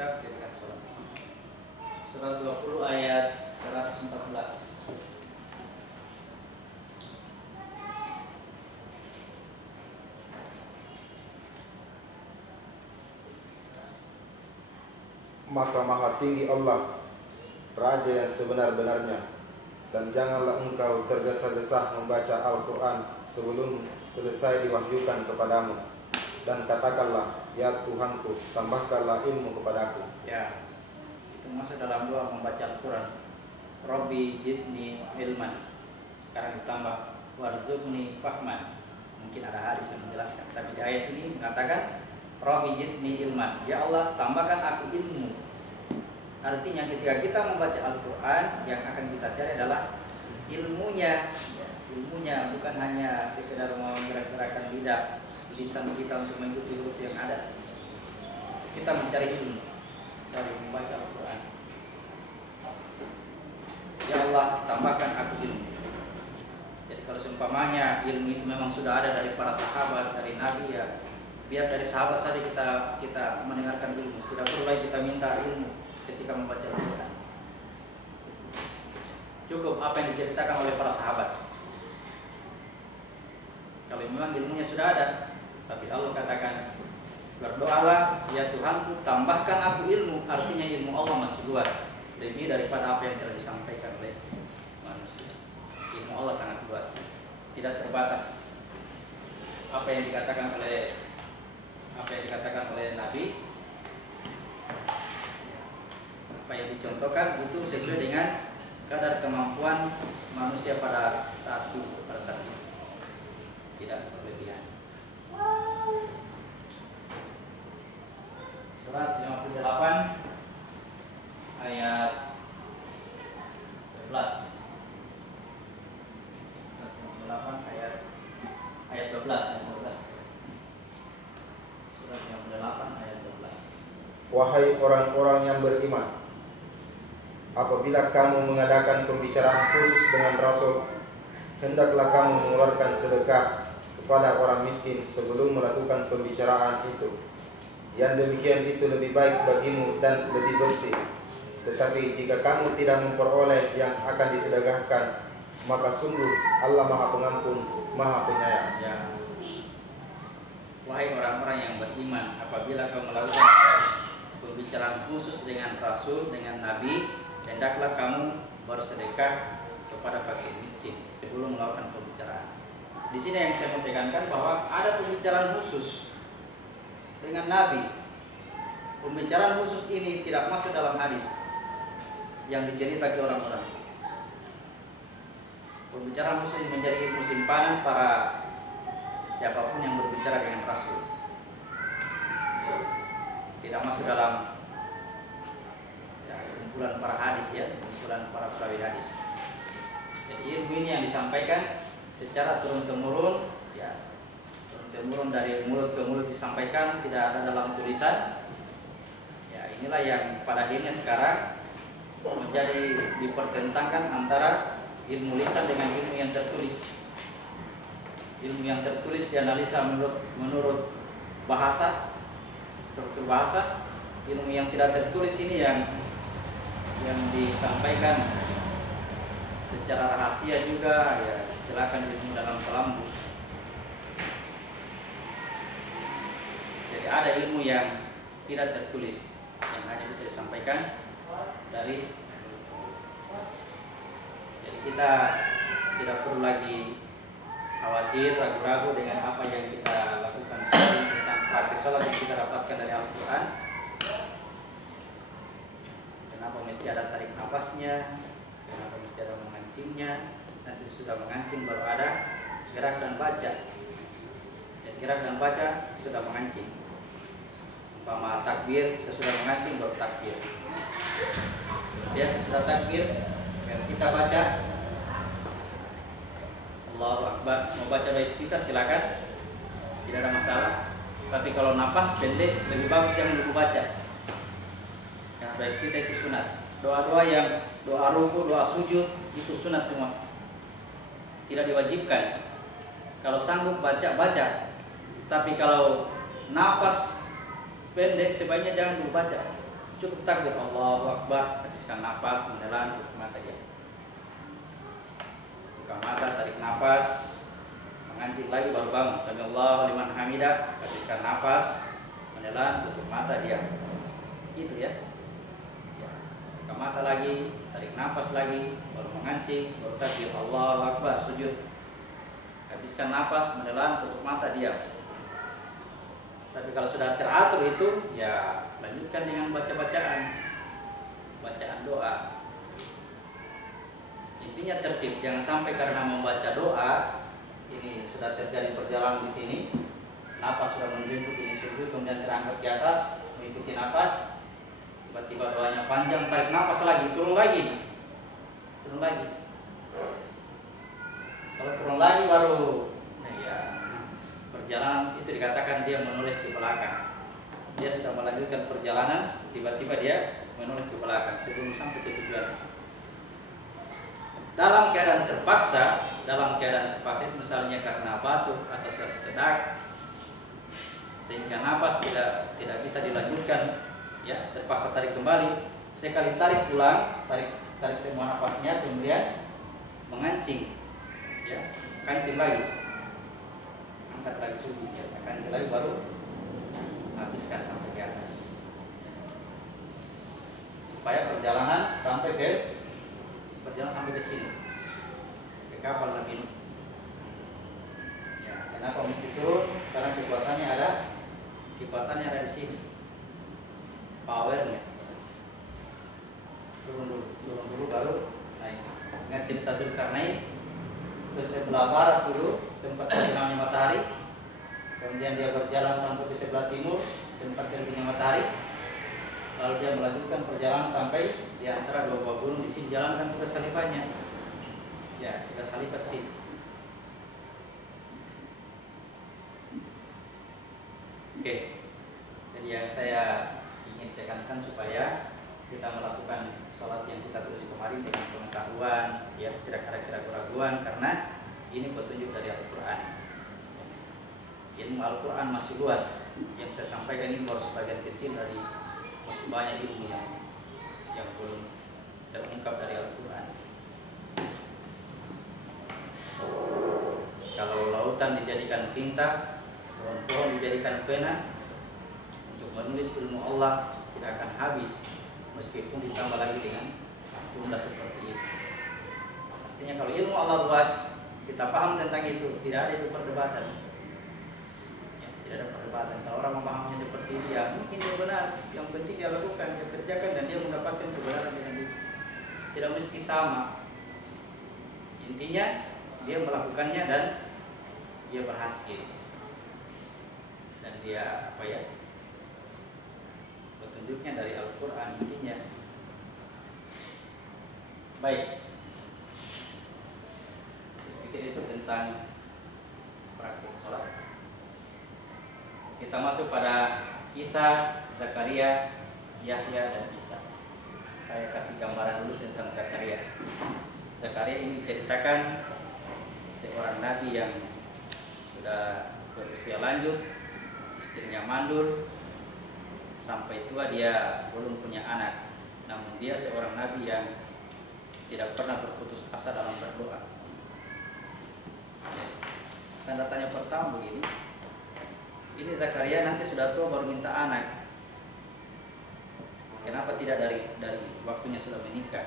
kitab dirikan sholat. Surat 20 ayat 114. Maka maha tinggi Allah, Raja yang sebenar-benarnya, dan janganlah engkau tergesa-gesa membaca Al-Quran sebelum selesai diwahyukan kepadamu, dan katakanlah, ya Tuhanku, tambahkanlah ilmu kepadaku. Ya, itu masuk dalam doa membaca Al-Quran. Rabbi jidni ilman. Sekarang ditambah warzuqni fahman. Mungkin ada hadis yang menjelaskan, tapi di ayat ini mengatakan Rabbi jidni ilman. Ya Allah, tambahkan aku ilmu. Artinya ketika kita membaca Al-Quran, yang akan kita cari adalah ilmunya. Ya, ilmunya bukan hanya sekedar menggerak-gerakkan lisan kita untuk mengikuti rules yang ada. Kita mencari ilmu dari membaca Al-Quran. Ya Allah, tambahkan aku ilmu. Jadi kalau seumpamanya ilmu itu memang sudah ada dari para sahabat, dari Nabi, ya biar dari sahabat saja kita mendengarkan ilmu. Tidak perlu lagi kita minta ilmu ketika membaca Al-Quran. Cukup apa yang diceritakan oleh para sahabat. Kalau memang ilmunya sudah ada, tapi Allah katakan, berdoalah, ya Tuhanku, tambahkan aku ilmu. Artinya ilmu Allah masih luas, lebih daripada apa yang telah disampaikan oleh manusia. Ilmu Allah sangat luas, tidak terbatas. Apa yang dikatakan oleh Nabi, apa yang dicontohkan itu sesuai dengan kadar kemampuan manusia pada saat itu, tidak berlebihan. Surat 58 ayat 11. Surat 58 ayat 12. Surat 58 ayat 12. Wahai orang-orang yang beriman, apabila kamu mengadakan pembicaraan khusus dengan Rasul, hendaklah kamu mengeluarkan sedekah kepada orang miskin sebelum melakukan pembicaraan itu. Yang demikian itu lebih baik bagimu dan lebih bersih. Tetapi jika kamu tidak memperoleh yang akan disedekahkan, maka sungguh Allah Maha Pengampun, Maha Penyayang. Ya. Wahai orang-orang yang beriman, apabila kamu melakukan pembicaraan khusus dengan Rasul, dengan Nabi, hendaklah kamu bersedekah kepada fakir miskin sebelum melakukan pembicaraan. Di sini yang saya mau tekankan bahwa ada pembicaraan khusus dengan Nabi. Pembicaraan khusus ini tidak masuk dalam hadis yang diceritakan ke orang-orang. Pembicaraan khusus ini menjadi ilmu simpanan para siapapun yang berbicara dengan Rasul. Tidak masuk dalam kumpulan para hadis, ya, kumpulan para perawi hadis. Jadi ilmu ini yang disampaikan secara turun-temurun, ya, turun-temurun dari mulut ke mulut disampaikan, tidak ada dalam tulisan. Ya, inilah yang pada akhirnya sekarang menjadi dipertentangkan antara ilmu lisan dengan ilmu yang tertulis. Ilmu yang tertulis dianalisa menurut bahasa, struktur bahasa. Ilmu yang tidak tertulis ini yang disampaikan secara rahasia juga, ya, istilahkan ilmu dalam kelambu. Jadi ada ilmu yang tidak tertulis yang hanya bisa disampaikan dari. Jadi kita tidak perlu lagi khawatir, ragu-ragu dengan apa yang kita lakukan tentang praktik sholat yang kita dapatkan dari Al-Quran. Kenapa mesti ada tarik nafasnya? Kenapa mesti ada mengancingnya? Nanti sudah mengancing baru ada gerak dan baca. Dan gerak dan baca sudah mengancing. Umpama takbir, sesudah mengancing baru takbir. Dia sesudah takbir, yang kita baca Allahu Akbar, mau baca doa kita silakan, tidak ada masalah. Tapi kalau napas pendek lebih bagus jangan dulu baca. Karena doa kita itu sunat. Doa-doa yang doa ruku, doa sujud itu sunat semua. Tidak diwajibkan. Kalau sanggup baca. Tapi kalau napas pendek sebaiknya jangan dulu baca. Cukup takbir Allahu Akbar, habiskan nafas, menelan, tutup mata dia. Buka mata, tarik nafas, mengancing lagi baru bangun. Samiallahu liman hamidah, habiskan nafas, menelan, tutup mata dia. Itu ya. Buka mata lagi, tarik nafas lagi, baru mengancing, baru takbir Allahu Akbar, sujud. Habiskan nafas, menelan, tutup mata dia. Tapi kalau sudah teratur itu, ya lanjutkan dengan bacaan doa. Intinya tertib, jangan sampai karena membaca doa ini sudah terjadi perjalanan di sini, napas sudah menjemput ini sujud, kemudian terangkat ke atas mengikuti napas, tiba-tiba doanya panjang, tarik napas lagi, turun lagi. Kalau turun lagi baru, ya perjalanan itu dikatakan dia menoleh ke belakang. Dia sudah melanjutkan perjalanan, tiba-tiba dia menoleh ke belakang sebelum sampai ke tujuan. Dalam keadaan terpaksa itu misalnya karena batuk atau tersedak sehingga napas tidak bisa dilanjutkan, ya terpaksa tarik kembali. Sekali tarik ulang, tarik semua napasnya, kemudian mengancing, ya kancing lagi, angkat lagi sujud, ya kancing lagi baru habiskan sampai ke atas, supaya perjalanan sampai ke sini, ke kapal Nabi Nuh. Ya, kenapa mesti turun? Karena kekuatannya ada di sini, powernya. Turun dulu baru naik. Ingat cerita Zulkarnain, ke sebelah barat dulu tempat terbenamnya matahari. Kemudian dia berjalan sampai ke sebelah timur, tempat terbitnya matahari. Lalu dia melanjutkan perjalanan sampai di antara dua buah gunung. Di sini jalankan tugas khalifahnya. Ya, tugas khalifah sini. Oke. Jadi yang saya ingin tekankan supaya kita melakukan sholat yang kita tulis kemarin dengan pengetahuan, ya tidak ada keraguan-keraguan, karena ini petunjuk dari Al-Quran. Ilmu Al-Quran masih luas. Yang saya sampaikan ini baru sebagian kecil dari masih banyak ilmu yang belum terungkap dari Al-Quran. Kalau lautan dijadikan tinta, pohon-pohon dijadikan pena, untuk menulis ilmu Allah tidak akan habis, meskipun ditambah lagi dengan jumlah seperti itu. Artinya kalau ilmu Allah luas, kita paham tentang itu, tidak ada itu perdebatan. Tidak ada perdebatan. Kalau orang memahaminya seperti itu, ya mungkin dia benar. Yang penting dia lakukan, dia kerjakan, dan dia mendapatkan kebenaran dengan itu. Tidak mesti sama. Intinya dia melakukannya dan dia berhasil. Dan dia petunjuknya dari Al-Quran intinya. Baik. Saya pikir itu tentang praktik sholat. Kita masuk pada kisah Zakaria, Yahya, dan Isa. Saya kasih gambaran dulu tentang Zakaria. Zakaria ini diceritakan seorang nabi yang sudah berusia lanjut, istrinya mandul, sampai tua dia belum punya anak. Namun dia seorang nabi yang tidak pernah berputus asa dalam berdoa. Tanda tanya pertama begini, ini Zakaria nanti sudah tua baru minta anak. Kenapa tidak dari waktunya sudah menikah?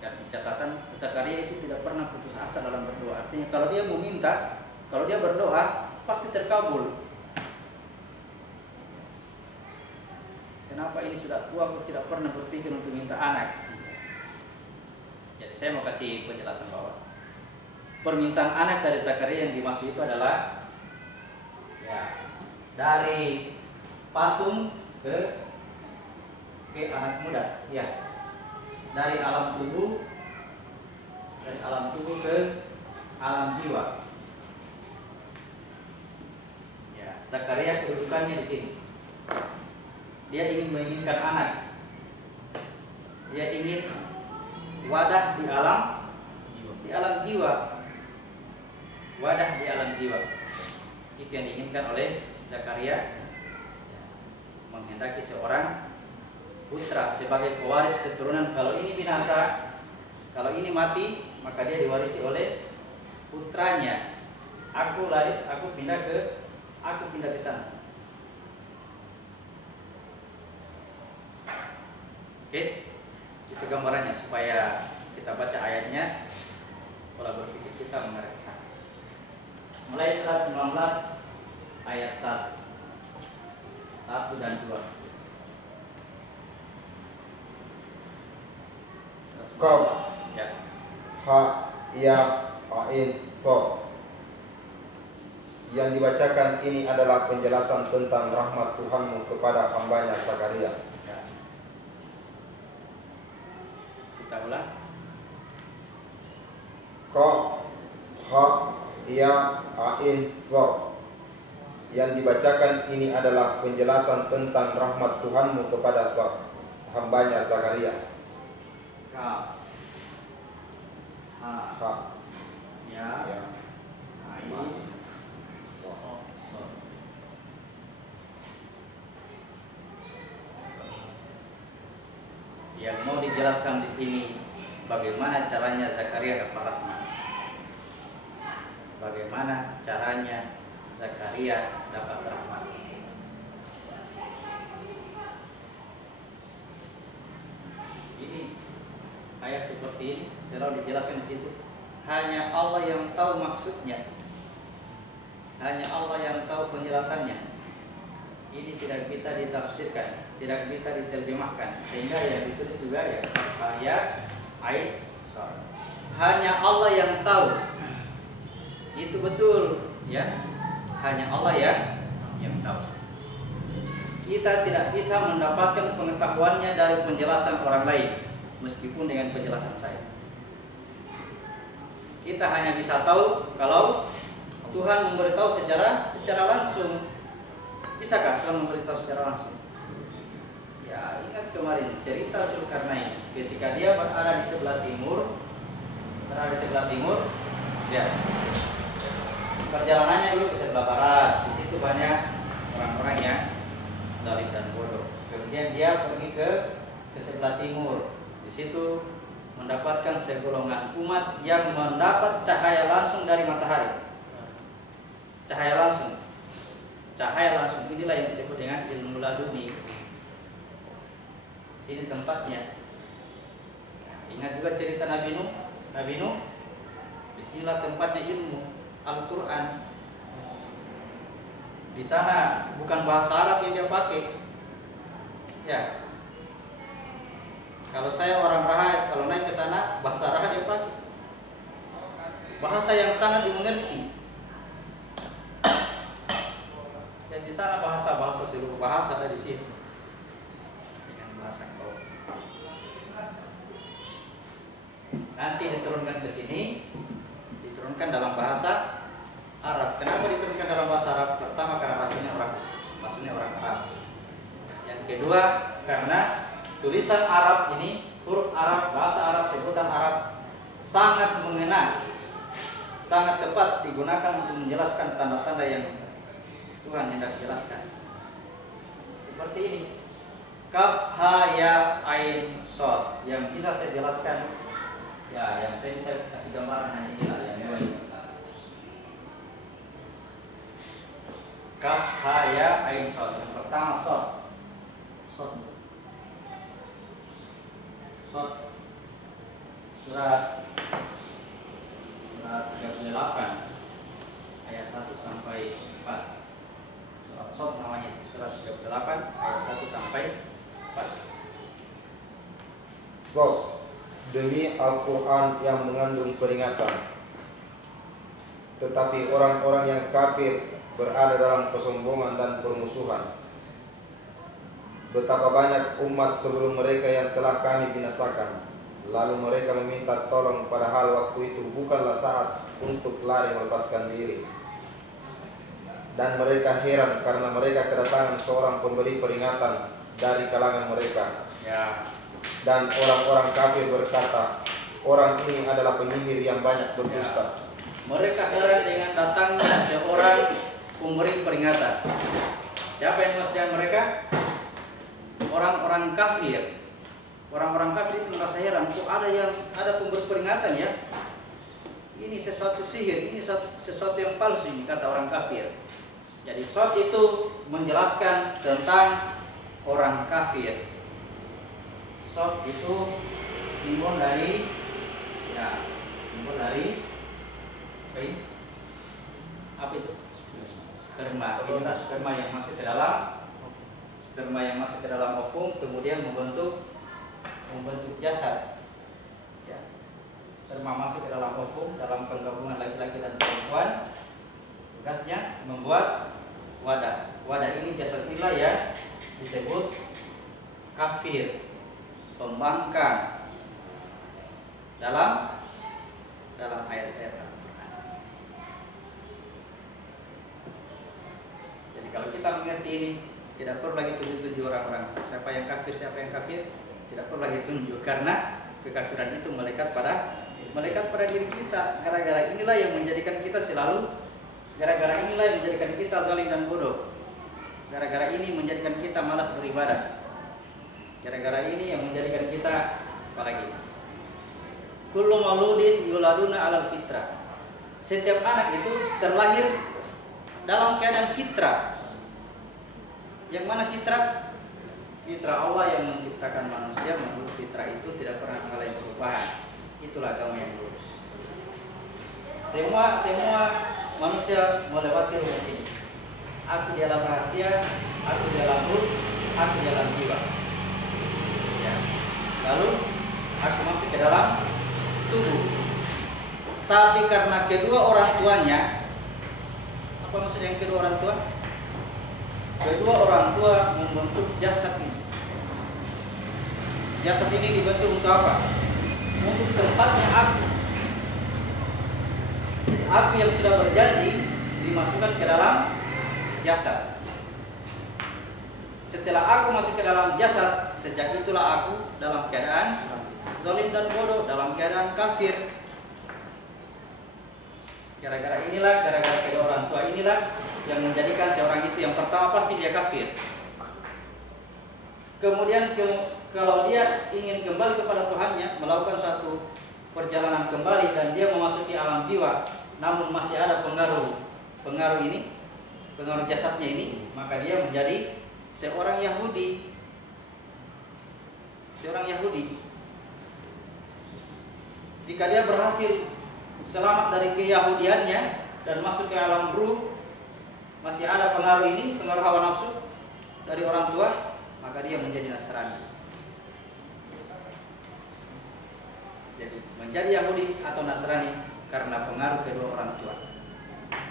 Dan catatan Zakaria itu tidak pernah putus asa dalam berdoa. Artinya kalau dia mau minta, kalau dia berdoa pasti terkabul. Kenapa ini sudah tua kok tidak pernah berpikir untuk minta anak? Jadi saya mau kasih penjelasan bahwa permintaan anak dari Zakaria yang dimaksud itu adalah dari patung ke anak muda, ya, dari alam tubuh ke alam jiwa. Ya, Zakaria kedudukannya di sini. Dia ingin menginginkan anak. Dia ingin wadah di alam jiwa. Wadah di alam jiwa. Itu yang diinginkan oleh Zakaria, menghendaki seorang putra sebagai pewaris keturunan. Kalau ini binasa, kalau ini mati, maka dia diwarisi oleh putranya. Aku pindah ke sana. Oke, itu gambarannya supaya kita baca ayatnya, pola berpikir kita mengarah ke sana. Mulai surat 19 ayat 1 dan 2. Qaf, Ya. ha, ya, ain, so. Yang dibacakan ini adalah penjelasan tentang rahmat Tuhanmu kepada hambanya Zakaria. Ya. Kita ulang. Qaf, ha, ya, ain, so. Yang dibacakan ini adalah penjelasan tentang rahmat Tuhanmu kepada hambanya Zakaria. Kaf, ha, Ha, ya, ya, ain, so. Yang mau dijelaskan di sini bagaimana caranya Zakaria dapat rahmat. Bagaimana caranya Zakaria dapat rahmat. Ini ayat seperti ini selalu dijelaskan di situ. Hanya Allah yang tahu maksudnya. Hanya Allah yang tahu penjelasannya. Ini tidak bisa ditafsirkan, tidak bisa diterjemahkan, sehingga yang ditulis juga ya ayat ayat. Hanya Allah yang tahu. Itu betul, ya. Hanya Allah yang tahu. Kita tidak bisa mendapatkan pengetahuannya dari penjelasan orang lain, meskipun dengan penjelasan saya. Kita hanya bisa tahu kalau Tuhan memberitahu secara langsung. Bisakah Tuhan memberitahu secara langsung? Ya, ingat kemarin cerita Zulkarnain ketika dia berada di sebelah timur, ya. Perjalanannya dulu ke sebelah barat. Di situ banyak orang-orang yang zalim dan bodoh. Kemudian dia pergi ke sebelah timur. Di situ mendapatkan segolongan umat yang mendapat cahaya langsung dari matahari. Cahaya langsung. Inilah yang disebut dengan ilmu laduni. Sini tempatnya. Ingat juga cerita Nabi Nuh. Disinilah tempatnya ilmu Al-Quran. Di sana bukan bahasa Arab yang dia pakai. Ya. Kalau saya orang Raha, kalau naik ke sana bahasa Raha dia pakai. Bahasa yang sangat dimengerti. Dan di sana bahasa seluruh bahasa ada di situ. Dengan bahasa kau. Nanti diturunkan ke sini, diturunkan dalam bahasa Arab. Kenapa diturunkan dalam bahasa Arab? Pertama karena rasulnya orang Arab. Yang kedua karena tulisan Arab ini, huruf Arab, bahasa Arab, sebutan Arab sangat mengena, sangat tepat digunakan untuk menjelaskan tanda-tanda yang Tuhan hendak jelaskan. Seperti ini. Kaf, ha, ya, ain, shad. Yang bisa saya jelaskan, ya, yang saya bisa kasih gambaran hanya inilah yang dua ini. Kaf, ha, ya, ain, shad. Yang pertama shad. Surat 38 ayat 1 sampai 4. Surat Shad namanya, surat 38 ayat 1 sampai 4. Shad, demi Al-Quran yang mengandung peringatan. Tetapi orang-orang yang kafir berada dalam kesombongan dan permusuhan. Betapa banyak umat sebelum mereka yang telah kami binasakan. Lalu mereka meminta tolong, padahal waktu itu bukanlah saat untuk lari melepaskan diri. Dan mereka heran karena mereka kedatangan seorang pemberi peringatan dari kalangan mereka. Ya. Dan orang-orang kafir berkata, orang ini adalah penyihir yang banyak berdusta. Ya. Mereka heran dengan datangnya seorang pemberi peringatan. Siapa yang maksudnya mereka? orang-orang kafir. Orang-orang kafir itu merasa heran, kok ada pembuat peringatan ya? Ini sesuatu sihir, ini sesuatu yang palsu ini, kata orang kafir. Jadi Sod itu menjelaskan tentang orang kafir. Sod itu simbol dari apa itu? Sperma. Inilah sperma yang masuk ke dalam ovum, kemudian membentuk jasad. Ya. Sperma masuk ke dalam ovum dalam penggabungan laki-laki dan perempuan. Tugasnya membuat wadah. Wadah ini, jasad inilah ya disebut kafir, pembangkang dalam ayat-ayat Al-Quran. Jadi kalau kita mengerti ini, tidak perlu lagi tunjuk-tunjuk orang-orang siapa yang kafir, tidak perlu lagi tunjuk, karena kekafiran itu melekat pada diri kita. Gara-gara inilah yang menjadikan kita zalim dan bodoh. Gara-gara ini menjadikan kita malas beribadah. Gara-gara ini yang menjadikan kita apalagi? Kullu mauludin yuladuna 'alal fitrah. Setiap anak itu terlahir dalam keadaan fitrah. Yang mana fitrah? Fitrah Allah yang menciptakan manusia, menurut fitrah itu tidak pernah mengalami perubahan. Itulah agama yang lurus. Semua manusia melewati rumus ini. Aku di dalam rahasia, aku di dalam ruh, aku di dalam jiwa. Ya. Lalu aku masuk ke dalam tubuh. Tapi karena kedua orang tuanya, apa maksudnya yang kedua orang tua? Kedua orang tua membentuk jasad ini. Jasad ini dibentuk untuk apa? Untuk tempatnya aku. Jadi aku yang sudah berjanji dimasukkan ke dalam jasad. Setelah aku masuk ke dalam jasad, sejak itulah aku dalam keadaan zalim dan bodoh, dalam keadaan kafir. Gara-gara kedua orang tua inilah yang menjadikan seorang itu yang pertama pasti dia kafir. Kemudian kalau dia ingin kembali kepada Tuhannya, melakukan suatu perjalanan kembali dan dia memasuki alam jiwa, namun masih ada pengaruh jasadnya ini, maka dia menjadi seorang Yahudi. Jika dia berhasil selamat dari keyahudiannya dan masuk ke alam ruh, masih ada pengaruh hawa nafsu dari orang tua, maka dia menjadi Nasrani. Jadi menjadi Yahudi atau Nasrani karena pengaruh kedua orang tua.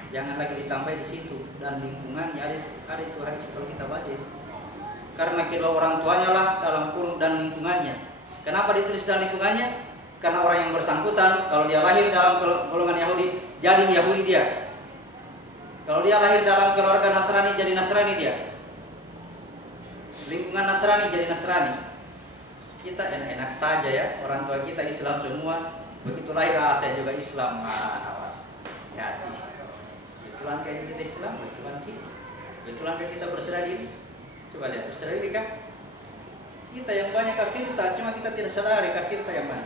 Jangan lagi ditambah di situ, dan lingkungannya ada itu hadis kalau kita baca. Karena kedua orang tuanya lah dalam kurung dan lingkungannya. Kenapa ditulis dalam lingkungannya? Karena orang yang bersangkutan kalau dia lahir dalam golongan Yahudi, jadi Yahudi dia. Kalau dia lahir dalam keluarga Nasrani, jadi Nasrani dia. Lingkungan Nasrani, jadi Nasrani. Kita enak-enak saja ya, orang tua kita Islam semua. Begitu lahir, saya juga Islam. Awas, hati. Betulan kayak kita Islam, betulan kayak kita berserah diri. Coba lihat, berserah diri kan? Kita yang banyak kafirta, cuma kita tidak sadari kafirta yang mana.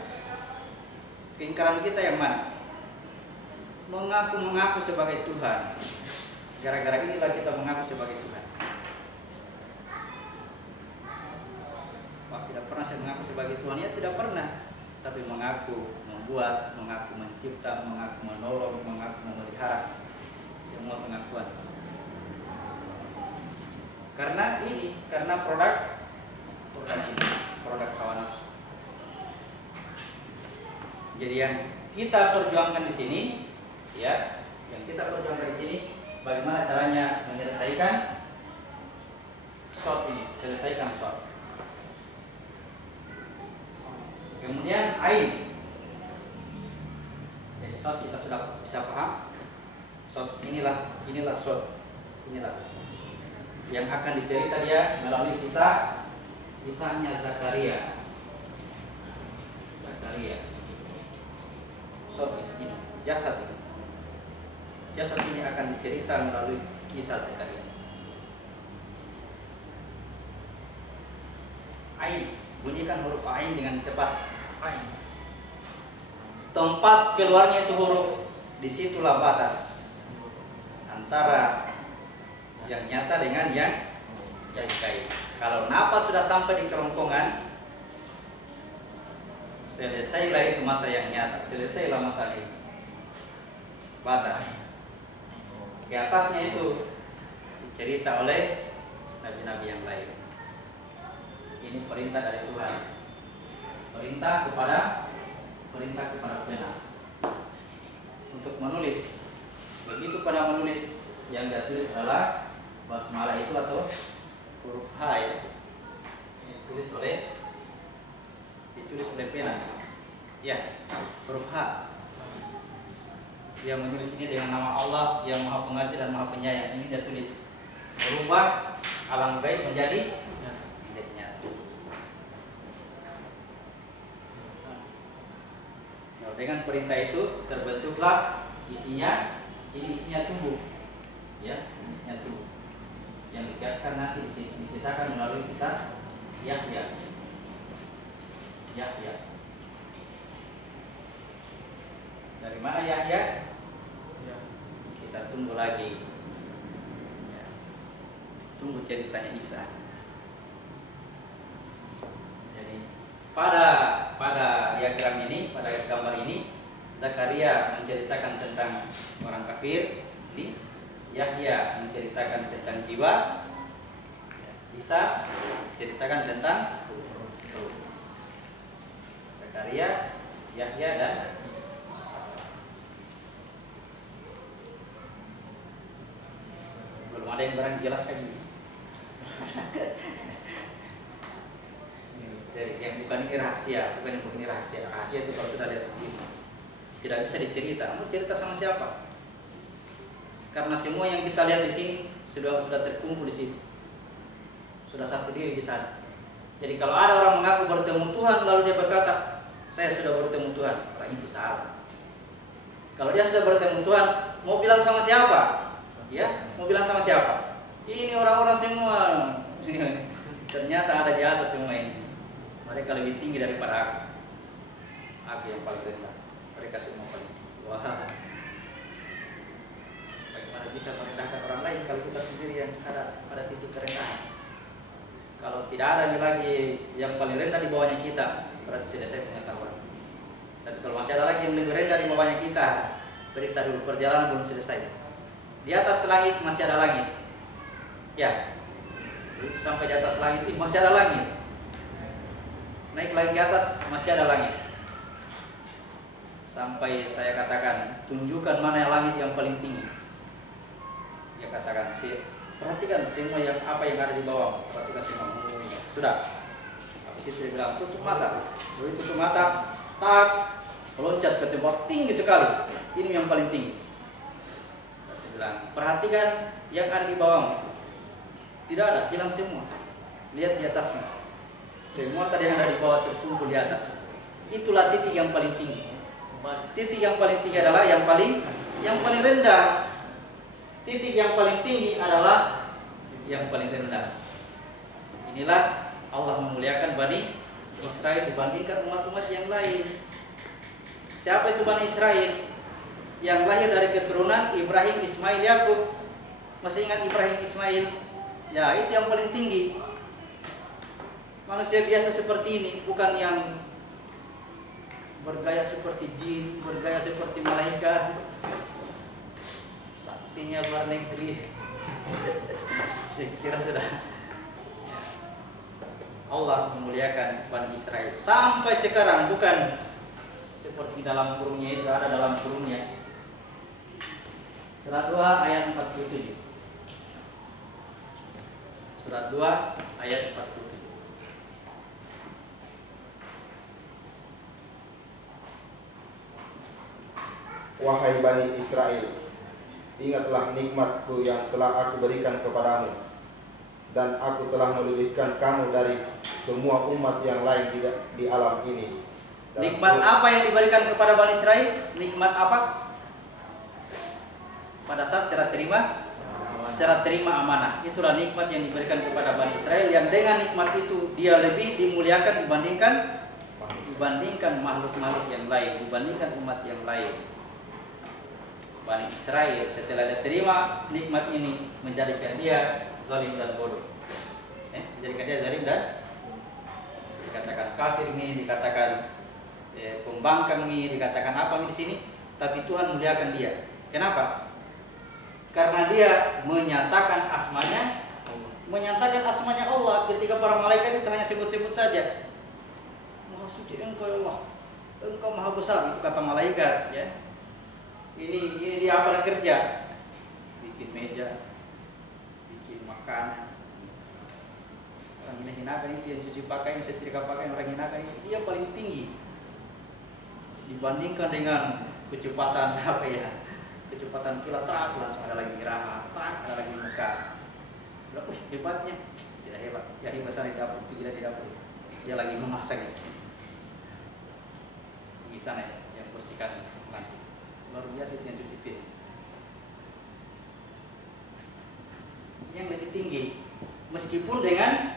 Keingkaran kita yang mana? Mengaku sebagai Tuhan. Gara-gara inilah kita mengaku sebagai Tuhan. Wah, tidak pernah saya mengaku sebagai Tuhan, ya tidak pernah. Tapi mengaku, membuat, mengaku mencipta, mengaku menolong, mengaku memelihara. Semua pengakuan. Karena produk hawa nafsu. Jadi yang kita perjuangkan di sini, ya, bagaimana caranya menyelesaikan shot ini, Kemudian ain. Jadi shot kita sudah bisa paham. Shot inilah shot. Inilah yang akan dicerita dia melalui kisahnya Zakaria. Shot ini, jasad ini akan dicerita melalui kisah Zakaria. Ain. Bunyikan huruf ain dengan tepat. Ain. Tempat keluarnya itu huruf, disitulah batas antara yang nyata dengan yang gaib. Kalau napas sudah sampai di kerongkongan, selesailah itu masa yang nyata, selesailah masa ini. Batas. Ke atasnya itu dicerita oleh nabi-nabi yang lain. Ini perintah dari Tuhan. Perintah kepada benar untuk menulis. Begitu pada menulis, yang dia tulis adalah basmalah itu atau huruf H ya. Ditulis oleh pena. Ya, huruf H. Dia menulis ini dengan nama Allah yang Maha Pengasih dan Maha Penyayang. Ini dia tulis. Merubah alam gaib menjadi nyata. Nah, dengan perintah itu terbentuklah isinya. Ini isinya tubuh, ya, isinya tubuh. Yang dikisahkan nanti dikisahkan melalui kisah Yahya. Dari mana Yahya? Kita tunggu lagi. Ya. Tunggu ceritanya Isa. Jadi pada diagram ini, pada gambar ini, Zakaria menceritakan tentang orang kafir, ini Yahya menceritakan tentang jiwa, Isa menceritakan tentang Zakaria, Yahya dan belum ada yang berani jelaskan ini. Yang bukan ini rahasia, Rahasia itu kalau sudah lihat sendiri tidak bisa dicerita. Mau cerita sama siapa? Karena semua yang kita lihat di sini sudah terkumpul di situ. Sudah satu diri di sana. Jadi kalau ada orang mengaku bertemu Tuhan lalu dia berkata, saya sudah bertemu Tuhan, orang itu salah. Kalau dia sudah bertemu Tuhan, mau bilang sama siapa? Ya, mau bilang sama siapa? Ini orang-orang semua. Ternyata ada di atas semua ini. Mereka lebih tinggi daripada aku. Aku yang paling rendah. Mereka semua paling tinggi. Wah. Bagaimana bisa merendahkan orang lain kalau kita sendiri yang ada pada titik kerendahan? Kalau tidak ada lagi yang paling rendah di bawahnya kita, berarti selesai pengetahuan. Dan kalau masih ada lagi yang lebih rendah di bawahnya kita, periksa dulu, perjalanan belum selesai. Di atas langit masih ada langit. Ya. Sampai di atas langit masih ada langit. Naik lagi ke atas masih ada langit. Sampai saya katakan, tunjukkan mana langit yang paling tinggi. Dia katakan, perhatikan semua apa yang ada di bawah. Perhatikan semua. Sudah. Habis itu dia bilang, tutup mata. Begitu tutup mata, tak loncat ke tempat tinggi sekali. Ini yang paling tinggi. Saya bilang, perhatikan yang ada di bawah. Tidak ada, hilang semua. Lihat di atasnya. Semua tadi yang ada di bawah terkumpul di atas. Itulah titik yang paling tinggi. Titik yang paling tinggi adalah yang paling rendah. Titik yang paling tinggi adalah yang paling rendah. Inilah Allah memuliakan Bani Israel dibandingkan umat-umat yang lain. Siapa itu Bani Israel? Yang lahir dari keturunan Ibrahim, Ismail, Yakub. Masih ingat Ibrahim, Ismail? Ya, itu yang paling tinggi. Manusia biasa seperti ini, bukan yang bergaya seperti jin, bergaya seperti malaikat, saktinya luar negeri. Saya kira sudah. Allah memuliakan Bani Israel sampai sekarang, bukan seperti dalam kurungnya itu, ada dalam kurungnya. Surat 2 ayat 47. Surat 2 ayat 47. Wahai Bani Israel, ingatlah nikmatku yang telah aku berikan kepadamu, dan aku telah melebihkan kamu dari semua umat yang lain di alam ini. Nikmat apa yang diberikan kepada Bani Israel? Nikmat apa? Pada saat serah terima serah terima amanah. Itulah nikmat yang diberikan kepada Bani Israel, yang dengan nikmat itu dia lebih dimuliakan dibandingkan makhluk-makhluk yang lain, dibandingkan umat yang lain. Bani Israel setelah dia terima nikmat ini menjadikan dia zalim dan bodoh. Menjadikan dia zalim dan dikatakan kafir nih, dikatakan pembangkang nih, dikatakan apa nih di sini. Tapi Tuhan muliakan dia. Kenapa? Karena dia menyatakan asmanya Allah. Ketika para malaikat itu hanya sebut-sebut saja. Maha suci Engkau ya Allah, Engkau maha besar, itu kata malaikat. Ya. Ini dia apa kerja? Bikin meja, bikin makanan. Orang hina-hinakan itu yang cuci pakaian, setrika pakaian, orang hinakan itu dia paling tinggi dibandingkan dengan kecepatan kecepatan kilat, langsung ada lagi gerah, ada lagi muka. Hebatnya, tidak hebat. Ya hebat sana di dapur, tidak di dapur. Dia lagi memasak itu. Di sana ya, yang bersihkan nanti. Luar biasa itu yang cuci piring. Yang lebih tinggi, meskipun dengan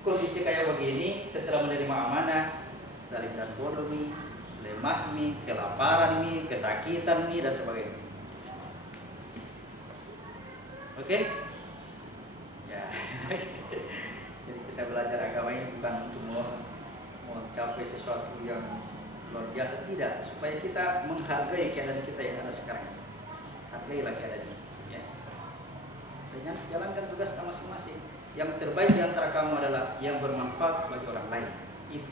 kondisi kayak begini, setelah menerima amanah, zalim dan bodoh nih, lemah nih, kelaparan nih, kesakitan nih, dan sebagainya. Oke? Ya. Jadi kita belajar agama ini bukan untuk mau mencapai sesuatu yang luar biasa, tidak, supaya kita menghargai keadaan kita yang ada sekarang. Hargailah keadaan ini, ya. Dengan jalankan tugas kita masing-masing. Yang terbaik di antara kamu adalah yang bermanfaat bagi orang lain. Itu.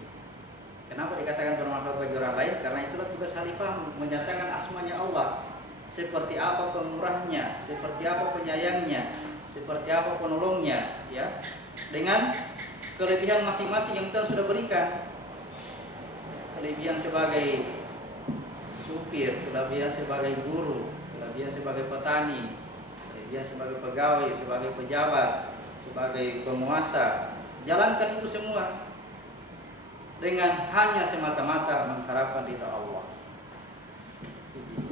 Kenapa dikatakan bermanfaat bagi orang lain? Karena itulah tugas khalifah, menyatakan asmanya Allah. Seperti apa pemurahnya, seperti apa penyayangnya, seperti apa penolongnya, ya. Dengan kelebihan masing-masing yang Tuhan sudah berikan. Kelebihan sebagai supir, kelebihan sebagai guru, kelebihan sebagai petani, kelebihan sebagai pegawai, sebagai pejabat, sebagai penguasa. Jalankan itu semua dengan hanya semata-mata mengharapkan ridha Allah.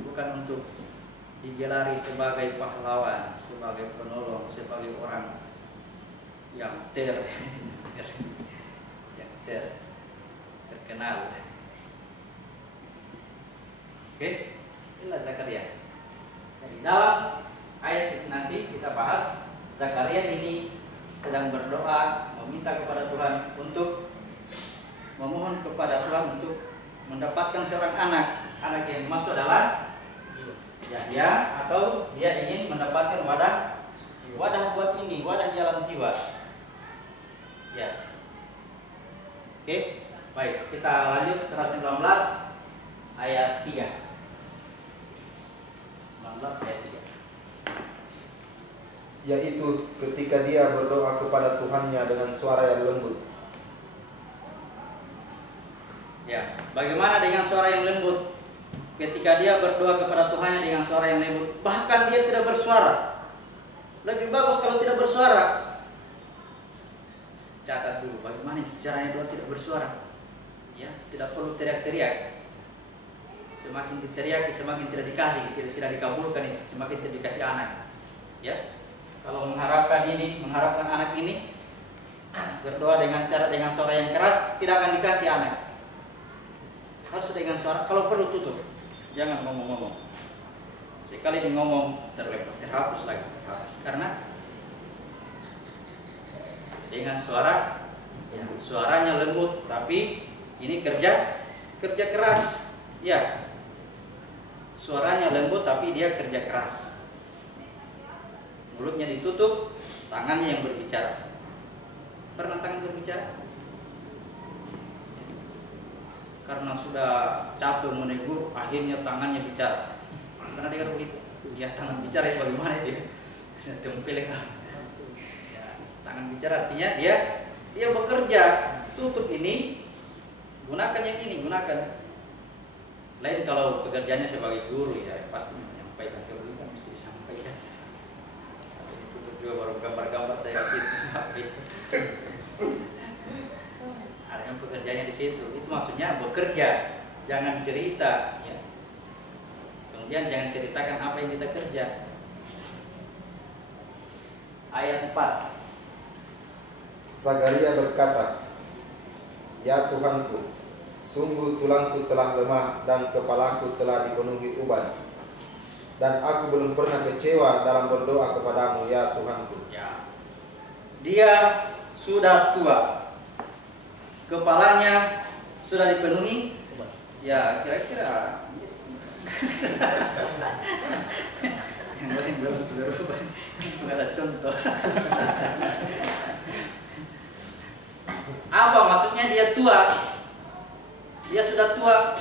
Bukan untuk digelari sebagai pahlawan, sebagai penolong, sebagai orang yang terkenal. Oke, inilah Zakaria. Jadi dalam ayat nanti kita bahas, Zakaria ini sedang berdoa, meminta kepada Tuhan untuk memohon kepada Tuhan untuk mendapatkan seorang anak yang masuk adalah Yahya, atau dia ingin mendapatkan wadah buat ini, wadah di alam jiwa. Ya. Oke, baik, kita lanjut surah 19 ayat 3. 19 ayat 3. Yaitu ketika dia berdoa kepada Tuhannya dengan suara yang lembut. Ya, bagaimana dengan suara yang lembut? Ketika dia berdoa kepada Tuhannya dengan suara yang lembut, bahkan dia tidak bersuara. Lebih bagus kalau tidak bersuara. Catat dulu bagaimana caranya doa tidak bersuara. Ya, tidak perlu teriak-teriak. Semakin diteriaki semakin tidak dikasih, tidak dikabulkan itu, semakin tidak dikasih anak. Ya. Kalau mengharapkan anak ini, berdoa dengan suara yang keras, tidak akan dikasih anak. Harus dengan suara, kalau perlu tutup. Jangan ngomong-ngomong. Sekali di ngomong terhapus lagi. Karena dengan suara, ya, suaranya lembut, tapi ini kerja keras. Ya, suaranya lembut, tapi dia kerja keras. Mulutnya ditutup, tangannya yang berbicara. Pernah tangan berbicara? Karena sudah capek menegur, akhirnya tangannya bicara. Pernah dengar begitu? Ya, tangan bicara itu bagaimana itu? Tempelek. Ya, tangan bicara artinya dia bekerja. Tutup ini, gunakan yang ini, gunakan. Lain kalau pekerjaannya sebagai guru, ya pasti menyampaikan kebenaran, mesti disampaikan. Tapi ditutup juga baru gambar-gambar saya kasih. Ada yang pekerjaannya di situ. Itu maksudnya bekerja, jangan cerita. Ya. Kemudian jangan ceritakan apa yang kita kerja. ayat 4. Zakaria berkata, "Ya Tuhanku, sungguh tulangku telah lemah dan kepalaku telah dipenuhi uban. Dan aku belum pernah kecewa dalam berdoa kepadamu, ya Tuhanku." Ya. Dia sudah tua, kepalanya sudah dipenuhi. Ya, kira-kira yang penting belum berubah. Nggak ada contoh. Apa maksudnya dia tua? Dia sudah tua,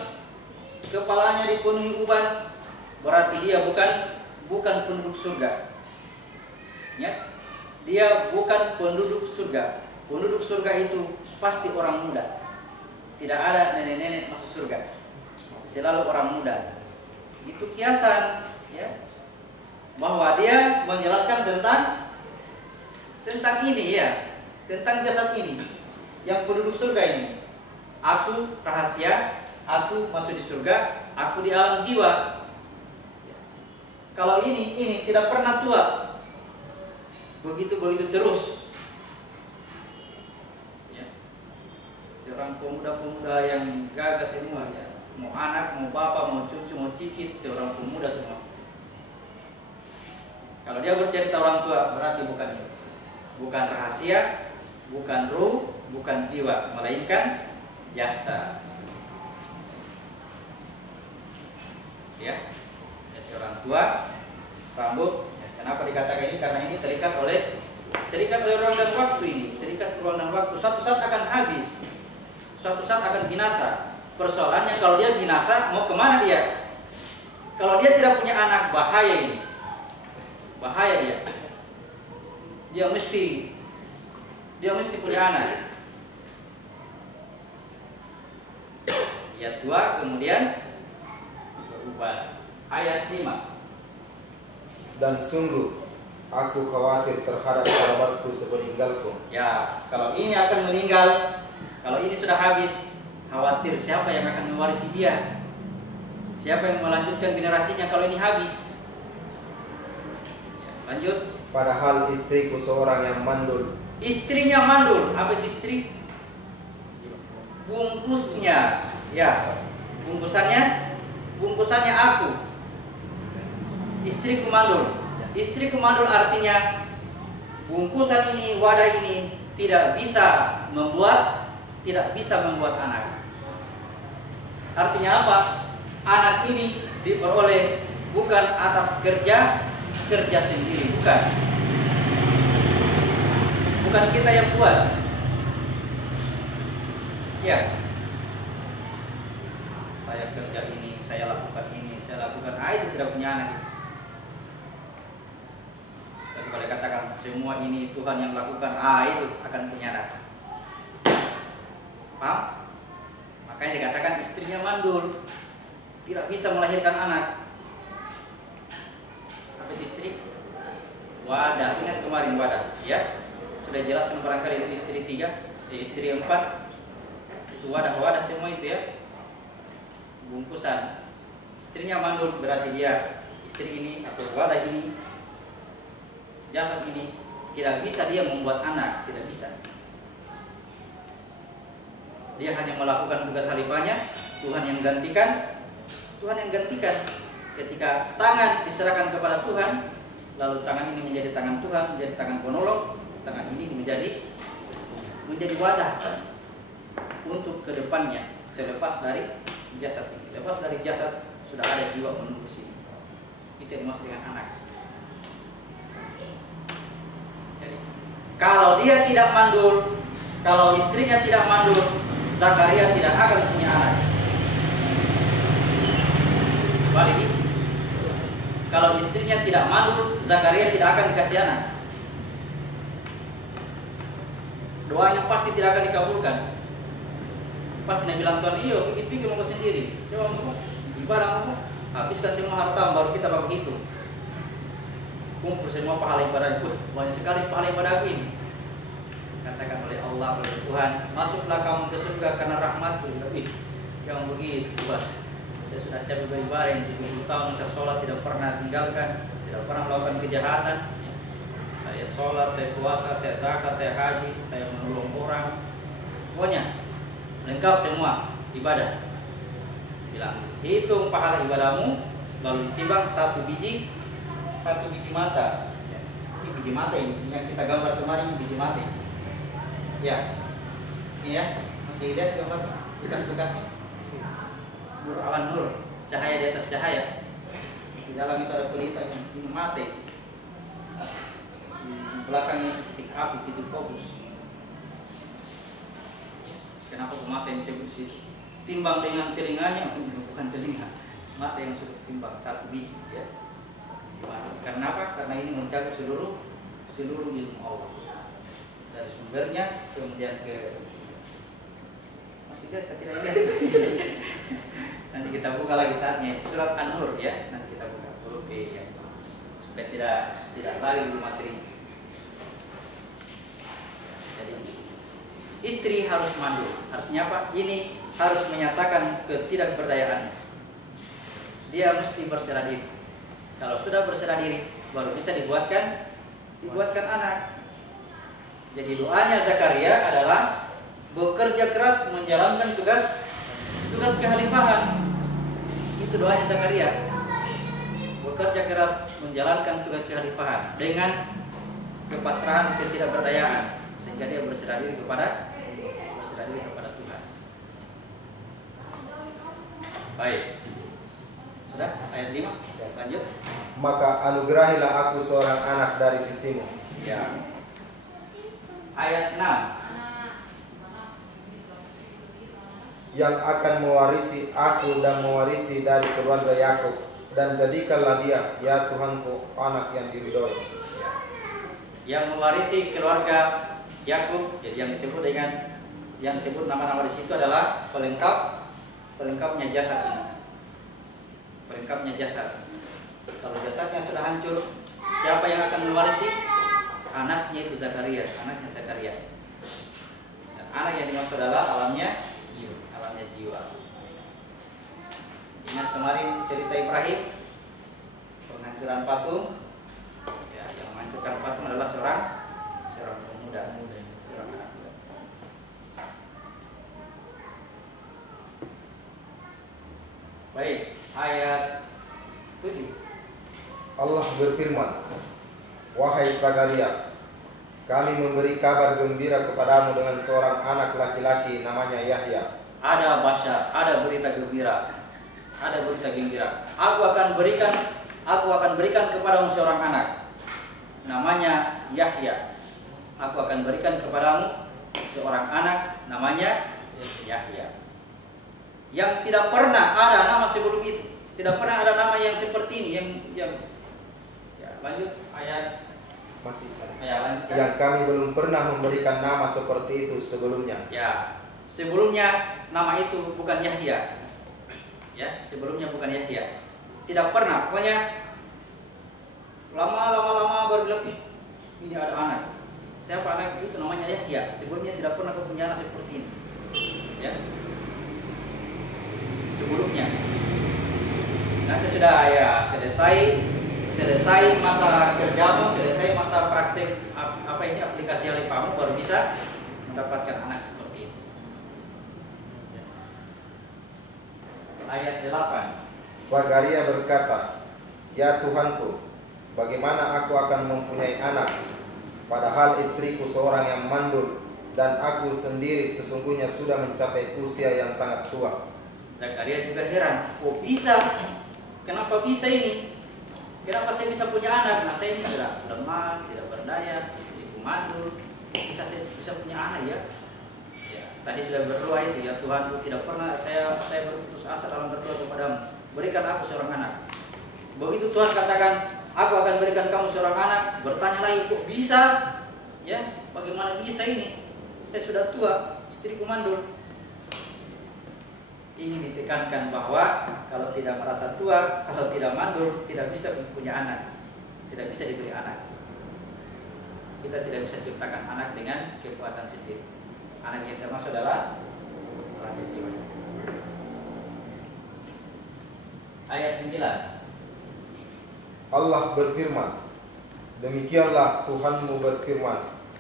kepalanya dipenuhi uban, berarti dia bukan penduduk surga. Ya, dia bukan penduduk surga. Penduduk surga itu pasti orang muda. Tidak ada nenek-nenek masuk surga. Selalu orang muda. Itu kiasan, ya, bahwa dia menjelaskan tentang ini, ya, tentang jasad ini, yang penduduk surga ini. Aku rahasia, aku masuk di surga, aku di alam jiwa. Kalau ini tidak pernah tua, begitu terus. Ya. Seorang pemuda-pemuda yang gagah semua, ya, mau anak, mau bapak, mau cucu, mau cicit, seorang pemuda semua. Kalau dia bercerita orang tua, berarti bukan rahasia, bukan ruh, bukan jiwa, melainkan jasa. Ya, seorang tua, rambut. Kenapa dikatakan ini? Karena ini terikat oleh ruang dan waktu ini, terikat ruang dan waktu. Suatu saat akan habis, suatu saat akan binasa. Persoalannya kalau dia binasa, mau kemana dia? Kalau dia tidak punya anak, bahaya ini, bahaya dia. Dia mesti punya anak. Ya, tua kemudian berubah. Ayat 5. Dan sungguh aku khawatir terhadap sahabatku sepeninggalku. Ya, kalau ini akan meninggal, kalau ini sudah habis, khawatir siapa yang akan mewarisi dia, siapa yang melanjutkan generasinya kalau ini habis. Ya, lanjut. Padahal istriku seorang yang mandul. Istrinya mandul. Apa itu istri? Bungkusnya, ya, bungkusannya aku. Istriku mandul. Istriku mandul artinya bungkusan ini, wadah ini tidak bisa membuat anak. Artinya apa? Anak ini diperoleh bukan atas kerja sendiri, bukan kita yang buat. Ya, saya kerja ini, saya lakukan ini, saya lakukan. Itu tidak punya anak. Tapi kalau katakan semua ini Tuhan yang lakukan, itu akan punya anak. Paham? Makanya dikatakan istrinya mandul, tidak bisa melahirkan anak. Apa itu istri? Wadah. Ingat kemarin wadah, ya? Sudah jelaskan barangkali itu istri 3, istri 4. Itu wadah semua itu, ya. Bungkusan. Istrinya mandul berarti dia istri ini atau wadah ini, jasad ini tidak bisa dia membuat anak, tidak bisa. Dia hanya melakukan tugas khalifahnya, Tuhan yang gantikan. Ketika tangan diserahkan kepada Tuhan, lalu tangan ini menjadi tangan Tuhan, menjadi tangan penolong, tangan ini menjadi wadah untuk kedepannya. Selepas dari jasad ini, lepas dari jasad sudah ada jiwa menunggu sini. Itu yang dimaksud dengan anak. Jadi, kalau dia tidak mandul, kalau istrinya tidak mandul, Zakaria tidak akan punya anak. Balik. Kalau istrinya tidak mandul, Zakaria tidak akan dikasih anak. Doanya pasti tidak akan dikabulkan. Pasti dia bilang, Tuhan, iyo, pikir mau sendiri. Coba mau ibadah mau habiskan semua harta, baru kita baru hitung. Kumpul semua pahala ibadah. Banyak sekali pahala ibadah ini. Katakan oleh Allah, oleh Tuhan, masuklah kamu ke surga karena rahmatku. Jangan begitu, Tuhan. Saya sudah capek beribadah ini 70 tahun, saya sholat tidak pernah tinggalkan, tidak pernah melakukan kejahatan. saya sholat, saya puasa, saya zakat, saya haji, saya menolong orang, pokoknya lengkap semua ibadah. Bilang hitung pahala ibadahmu, lalu ditimbang satu biji mata. Ini biji mata ini yang kita gambar kemarin, biji mata. Ya, ini ya, masih lihat gambar bekas-bekasnya. Nur awan nur, cahaya di atas cahaya. Di dalam itu ada pelita, ini mata. Di belakangnya titik api, titik fokus. Kenapa mata yang disebut situ? Timbang dengan telinganya, bukan telinga, mata yang sudah timbang satu biji, ya. Karena apa? Karena ini mencakup seluruh ilmu Allah, dari sumbernya kemudian ke masih lihat tidak lihat. Nanti kita buka lagi saatnya surat An-Nur, ya. Nanti kita buka huruf B, ya, supaya tidak lari di materi. Jadi istri harus mandul. Artinya apa? Ini harus menyatakan ketidakberdayaannya. Dia mesti berserah diri. Kalau sudah berserah diri, baru bisa dibuatkan anak. Jadi doanya Zakaria adalah bekerja keras menjalankan tugas kekhalifahan. Itu doanya Zakaria. Bekerja keras menjalankan tugas kekhalifahan dengan kepasrahan ketidakberdayaan, sehingga dia berserah diri kepada tugas. Baik. Sudah ayat 5. Lanjut. Maka anugerahilah aku seorang anak dari sisimu. Ya. Ayat 6. Yang akan mewarisi aku dan mewarisi dari keluarga Yakub, dan jadikanlah dia, ya Tuhanku, anak yang diridhoi. Ya. Yang mewarisi keluarga Yakub, jadi yang disebut nama-nama di situ adalah pelengkapnya jasad ini. Pelengkapnya jasad. Kalau jasadnya sudah hancur, siapa yang akan mewarisi? Anaknya itu Zakaria, anaknya Zakaria. Dan anak yang dimaksud adalah alamnya jiwa. Ingat kemarin cerita Ibrahim, penghancuran patung. Ya, yang menghancurkan patung adalah seorang pemuda, seorang anak muda. Baik, ayat 7. Allah berfirman, wahai Zakaria, kami memberi kabar gembira kepadamu dengan seorang anak laki-laki namanya Yahya. Ada berita gembira. Aku akan berikan kepadamu seorang anak namanya Yahya. Aku akan berikan kepadamu seorang anak namanya Yahya. Yang tidak pernah ada nama sebelum itu. Tidak pernah ada nama yang seperti ini yang ya, lanjut ayat masih lanjut. Yang kami belum pernah memberikan nama seperti itu sebelumnya. Ya, sebelumnya nama itu bukan Yahya. Ya, sebelumnya bukan Yahya. Tidak pernah. Pokoknya lama baru bilang, ini ada anak. Siapa anak itu? Namanya Yahya. Sebelumnya tidak pernah punya anak seperti ini. Ya. Sebelumnya. Nanti sudah ya selesai masa kerjamu, selesai masa praktek aplikasi Alifamu, baru bisa mendapatkan anak seperti itu. Ayat 8. Zakaria berkata, ya Tuhanku, bagaimana aku akan mempunyai anak, padahal istriku seorang yang mandul, dan aku sendiri sesungguhnya sudah mencapai usia yang sangat tua. Zakaria juga heran, kok bisa? Kenapa bisa ini? Kenapa saya bisa punya anak? Nah, saya ini sudah lemah, tidak berdaya, istriku mandul, saya bisa punya anak ya? Ya, tadi sudah berdoa itu, ya Tuhan, tidak pernah saya berputus asa dalam berdoa kepadamu. Berikan aku seorang anak. Begitu Tuhan katakan, aku akan berikan kamu seorang anak, bertanya lagi, kok bisa? Ya, bagaimana bisa ini? Saya sudah tua, istriku mandul. Ingin ditekankan bahwa kalau tidak merasa tua, kalau tidak mandul, tidak bisa punya anak, tidak bisa diberi anak. Kita tidak bisa ciptakan anak dengan kekuatan sendiri. Anak yang saya maksud adalah anak jiwa. Ayat 9. Allah berfirman, Demikianlah Tuhanmu berfirman,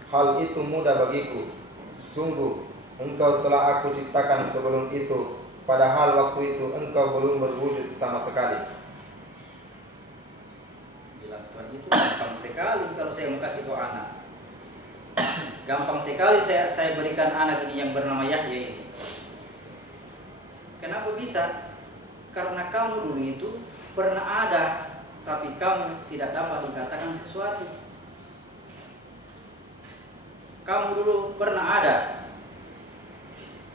hal itu mudah bagiku. Sungguh, engkau telah aku ciptakan sebelum itu, padahal waktu itu engkau belum berwujud sama sekali. Bilang Tuhan itu gampang sekali kalau saya mau kasih kau anak. Gampang sekali saya berikan anak ini yang bernama Yahya ini. Kenapa bisa? Karena kamu dulu itu pernah ada, tapi kamu tidak dapat dikatakan sesuatu. Kamu dulu pernah ada,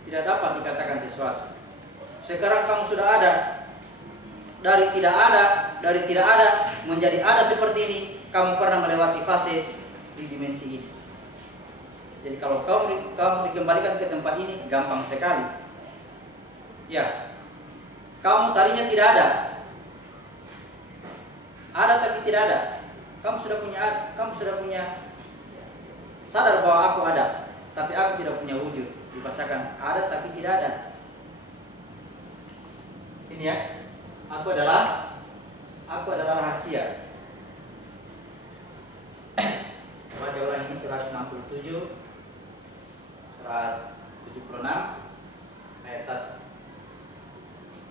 tidak dapat dikatakan sesuatu. Sekarang kamu sudah ada. Dari tidak ada menjadi ada seperti ini. Kamu pernah melewati fase di dimensi ini. Jadi kalau kamu dikembalikan ke tempat ini, gampang sekali. Ya, kamu tadinya tidak ada. Ada tapi tidak ada. Kamu sudah punya sadar bahwa aku ada, tapi aku tidak punya wujud. Dibahasakan ada tapi tidak ada. Sini ya. Aku adalah rahasia. Baca ulang ini surat 67, surat 76 ayat 1.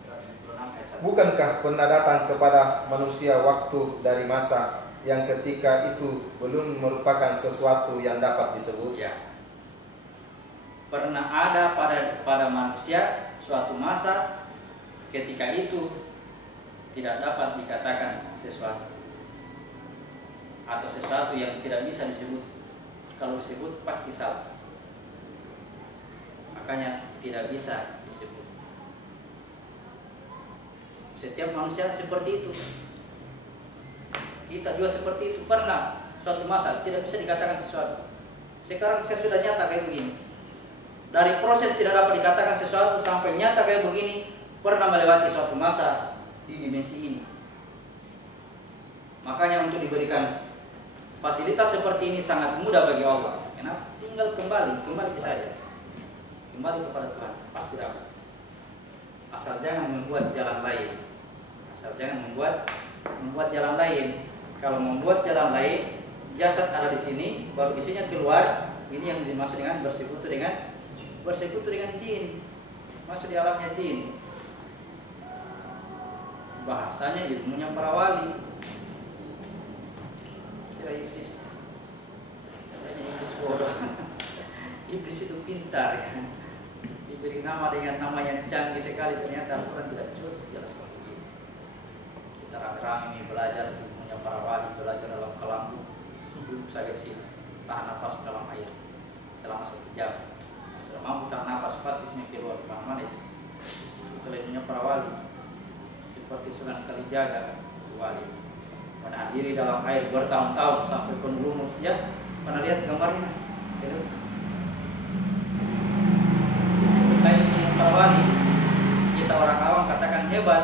Surat 76 ayat 1. Bukankah pernah datang kepada manusia waktu dari masa yang ketika itu belum merupakan sesuatu yang dapat disebut? Ya. Pernah ada pada manusia suatu masa ketika itu tidak dapat dikatakan sesuatu, atau sesuatu yang tidak bisa disebut. Kalau disebut pasti salah, makanya tidak bisa disebut. Setiap manusia seperti itu. Kita juga seperti itu. Pernah suatu masa tidak bisa dikatakan sesuatu. Sekarang saya sudah nyata kayak begini. Dari proses tidak dapat dikatakan sesuatu sampai nyata kayak begini, pernah melewati suatu masa di dimensi ini. Makanya untuk diberikan fasilitas seperti ini sangat mudah bagi Allah. Kenapa? Tinggal kembali saja. Kembali kepada Tuhan, pasti dapat. Asal jangan membuat jalan lain. Membuat jalan lain. Kalau membuat jalan lain, jasad ada di sini, baru isinya keluar. Ini yang dimaksud dengan bersekutu dengan jin. Masuk di alamnya jin. Bahasanya ilmunya para wali. Kira iblis. Sebenarnya iblis bodoh. Iblis itu pintar ya. Diberi nama dengan nama yang canggih sekali, ternyata Al-Quran tidak cukup jelaskan begini. Kita rame-rame belajar ilmunya para wali, belajar dalam kelambu. Duduk saja di sini, tahan nafas dalam air selama 1 jam. Sudah mampu tahan nafas, pasti sini keluar kemana-mana itu. Itu ilmunya para wali. Seperti Sunan Kalijaga, wali menahan diri dalam air bertahun-tahun sampai penuh lumut. Ya, pernah lihat gambarnya? Disebutkan para wali, kita orang awam katakan hebat.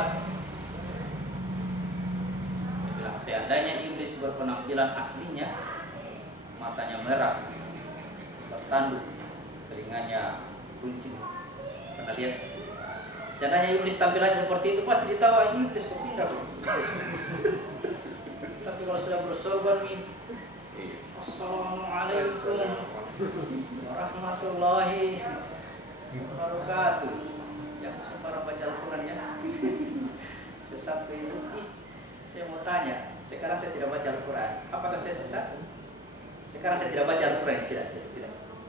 Saya bilang seandainya iblis berpenampilan aslinya, matanya merah, bertanduk, telinganya kuncing. Pernah lihat? Seandainya iblis tampilannya seperti itu, pasti ditawa ini iblis kok pindah. Tapi kalau sudah bersorban nih, Assalamualaikum warahmatullahi wabarakatuh. Yang sembarang baca Al-Quran ya. Sesat itu. Saya mau tanya, sekarang saya tidak baca Al-Quran, apakah saya sesat? Sekarang saya tidak baca Al-Quran, tidak.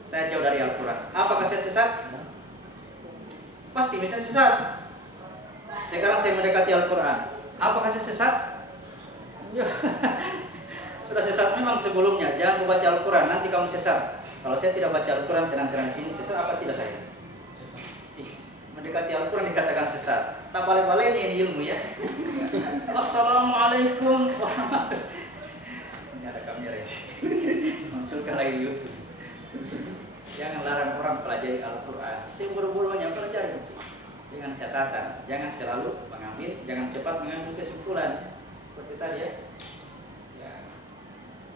Saya jauh dari Al-Quran, apakah saya sesat? Pasti bisa sesat. Sekarang saya mendekati Al-Quran, apakah saya sesat? Sudah sesat memang sebelumnya. Jangan membaca Al-Quran, nanti kamu sesat. Kalau saya tidak baca Al-Quran, tenang-tenang di sini, sesat apa tidak saya? Mendekati Al-Quran dikatakan sesat. Tak balik-baliknya ini ilmu ya. Assalamualaikum warahmatullahi wabarakatuh. Ini ada kamera ya. Munculkan lagi di YouTube. Jangan larang orang pelajari Al-Quran. Seburu-burunya pelajari dengan catatan. Jangan selalu mengambil, jangan cepat mengambil kesimpulan. Seperti tadi ya.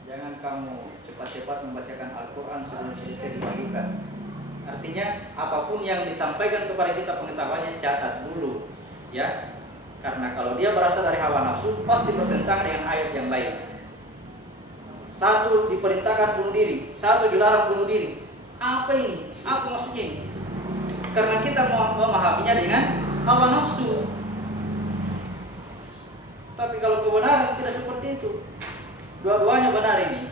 Jangan kamu cepat-cepat membacakan Al-Quran sebelum selesai dibagikan. Artinya apapun yang disampaikan kepada kita pengetahuannya catat dulu, ya. Karena kalau dia berasal dari hawa nafsu, pasti bertentangan dengan ayat yang lain. Satu diperintahkan bunuh diri, satu dilarang bunuh diri. Apa ini? Apa maksudnya ini? Karena kita memahaminya dengan hawa nafsu. Tapi kalau kebenaran tidak seperti itu. Dua-duanya benar ini.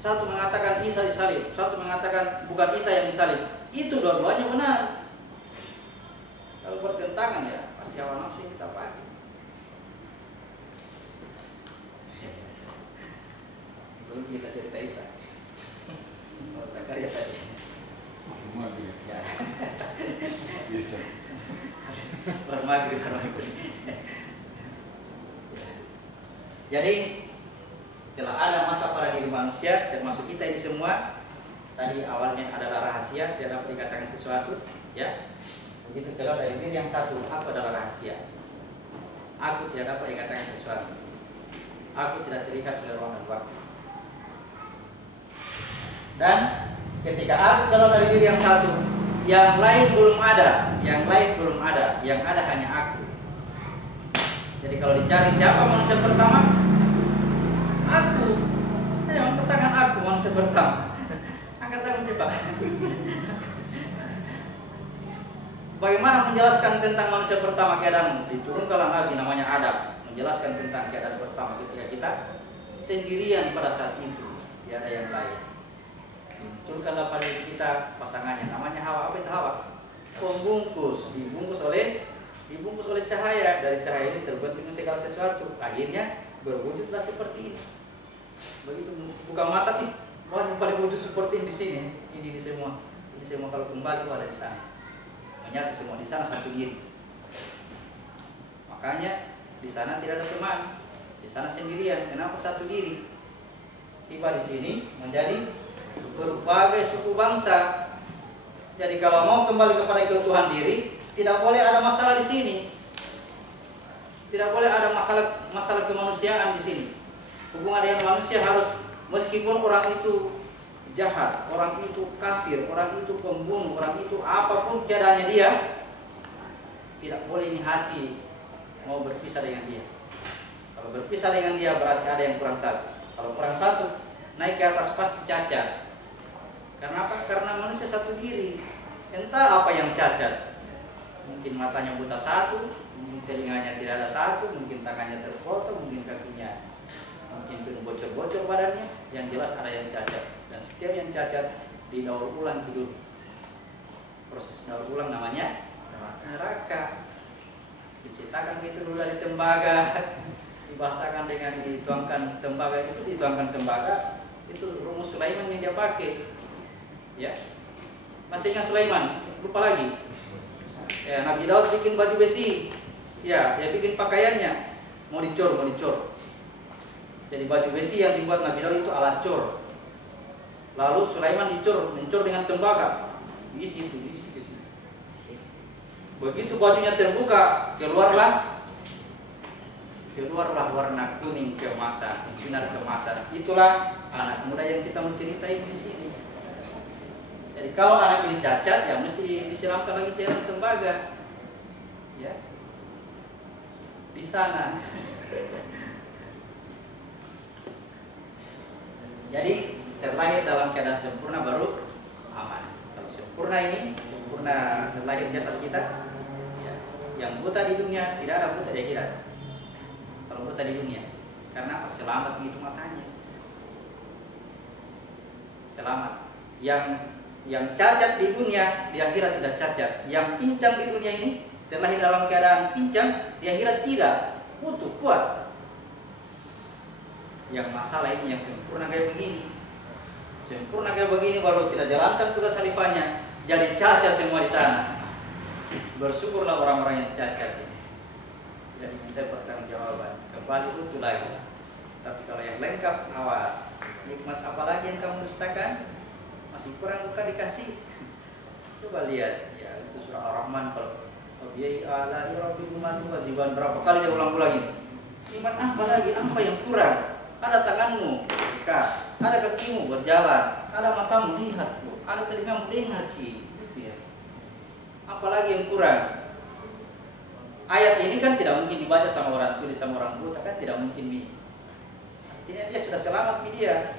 Satu mengatakan Isa disalib, satu mengatakan bukan Isa yang disalib. Itu dua-duanya benar. Kalau bertentangan ya pasti hawa nafsu yang kita pakai. Belum kita cerita Isa. Oh, Zakaria tadi. Ya. Biasa. Maghrib. Jadi telah ada masa pada diri manusia, termasuk kita ini semua. Tadi awalnya adalah rahasia, tidak dapat dikatakan sesuatu, ya. Begitu keluar dari diri yang satu, aku adalah rahasia. Aku tidak dapat dikatakan sesuatu. Aku tidak terikat oleh ruang dan waktu. Dan ketika aku keluar dari diri yang satu, yang lain belum ada, yang ada hanya aku. Jadi kalau dicari siapa manusia pertama? Aku. Ayo angkat tangan aku manusia pertama. Angkat tangan cepat. Bagaimana menjelaskan tentang manusia pertama keadaan? Diturunkanlah Nabi namanya Adam, menjelaskan tentang keadaan pertama ketika kita sendirian pada saat itu, tidak ada yang lain. Dimunculkanlah pada kita pasangannya namanya Hawa. Apa itu Hawa? Pembungkus, dibungkus oleh cahaya. Dari cahaya ini terbentuk segala sesuatu. Akhirnya berwujudlah seperti ini. Begitu buka mata nih, wah yang paling wujud seperti ini di sini. Ini semua kalau kembali ada di sana. Menyatu semua di sana satu diri. Makanya di sana tidak ada teman, di sana sendirian. Kenapa satu diri? Tiba di sini menjadi berbagai suku bangsa. Jadi kalau mau kembali kepada keutuhan diri, tidak boleh ada masalah di sini. Tidak boleh ada masalah kemanusiaan di sini. Hubungan dengan manusia harus, meskipun orang itu jahat, orang itu kafir, orang itu pembunuh, orang itu apapun keadaannya dia, tidak boleh ini hati mau berpisah dengan dia. Kalau berpisah dengan dia berarti ada yang kurang satu. Kalau kurang satu, naik ke atas pasti cacat. Karena apa? Karena manusia satu diri. Entah apa yang cacat. Mungkin matanya buta satu, mungkin telinganya tidak ada satu, mungkin tangannya terpotong, mungkin kakinya mungkin penuh bocor-bocor badannya. Yang jelas ada yang cacat. Dan setiap yang cacat didaur ulang dulu. Proses daur ulang namanya neraka. Diciptakan itu dulu dari tembaga, dibahasakan dengan dituangkan tembaga, itu rumus Sulaiman yang dia pakai. Ya, masih ingat Sulaiman? Lupa lagi. Ya, Nabi Daud bikin baju besi. Ya, dia bikin pakaiannya mau dicor. Jadi baju besi yang dibuat Nabi Daud itu alat cor. Lalu Sulaiman mencor dengan tembaga. Isi. Begitu bajunya terbuka, keluarlah warna kuning keemasan, sinar keemasan. Itulah anak muda yang kita menceritai di sini. Jadi kalau anak ini cacat, ya mesti disiramkan lagi cairan tembaga. Ya. Di sana. Jadi terlahir dalam keadaan sempurna baru aman. Kalau sempurna terlahir jasad kita, ya, yang buta di dunia tidak ada buta di akhirat. Kalau buta di dunia, karena apa? Selamat begitu matanya. Selamat. Yang cacat di dunia di akhirat tidak cacat. Yang pincang di dunia ini terlahir dalam keadaan pincang, di akhirat tidak, utuh, kuat. Yang masalah ini yang sempurna kayak begini. Sempurna kayak begini baru tidak jalankan tugas khalifahnya, jadi cacat semua di sana. Bersyukurlah orang-orang yang cacat ini. Jadi minta pertanggungjawaban, kembali utuh lagi. Tapi kalau yang lengkap, awas. Nikmat apa lagi yang kamu dustakan? Masih kurang bukan dikasih. Coba lihat, ya itu surah Ar-Rahman kalau biai ala rabbil umman waziban berapa kali dia ulang-ulang ini. Nikmat apa lagi? Apa yang kurang? Ada tanganmu, ada kakimu berjalan, ada matamu lihat, ada telingamu dengar, gitu ya. Apalagi yang kurang? ayat ini kan tidak mungkin dibaca sama orang tulis sama orang buta kan, tidak mungkin nih. Artinya dia sudah selamat dia.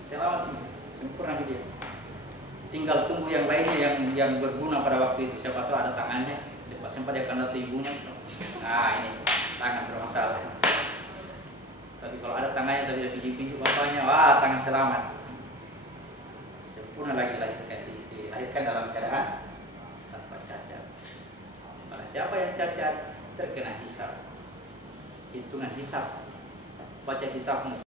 Selamat nih, sempurna dia. Tinggal tunggu yang lainnya yang berguna pada waktu itu. Siapa tahu ada tangannya, sempat dia akan lihat ibunya. Nah ini tangan bermasalah. Tapi kalau ada tangannya tapi dia pijik-pijik bapaknya, wah tangan selamat. Sempurna lagi dilahirkan dalam keadaan tanpa cacat. Pada siapa yang cacat terkena hisab, hitungan hisab. Baca kitabmu.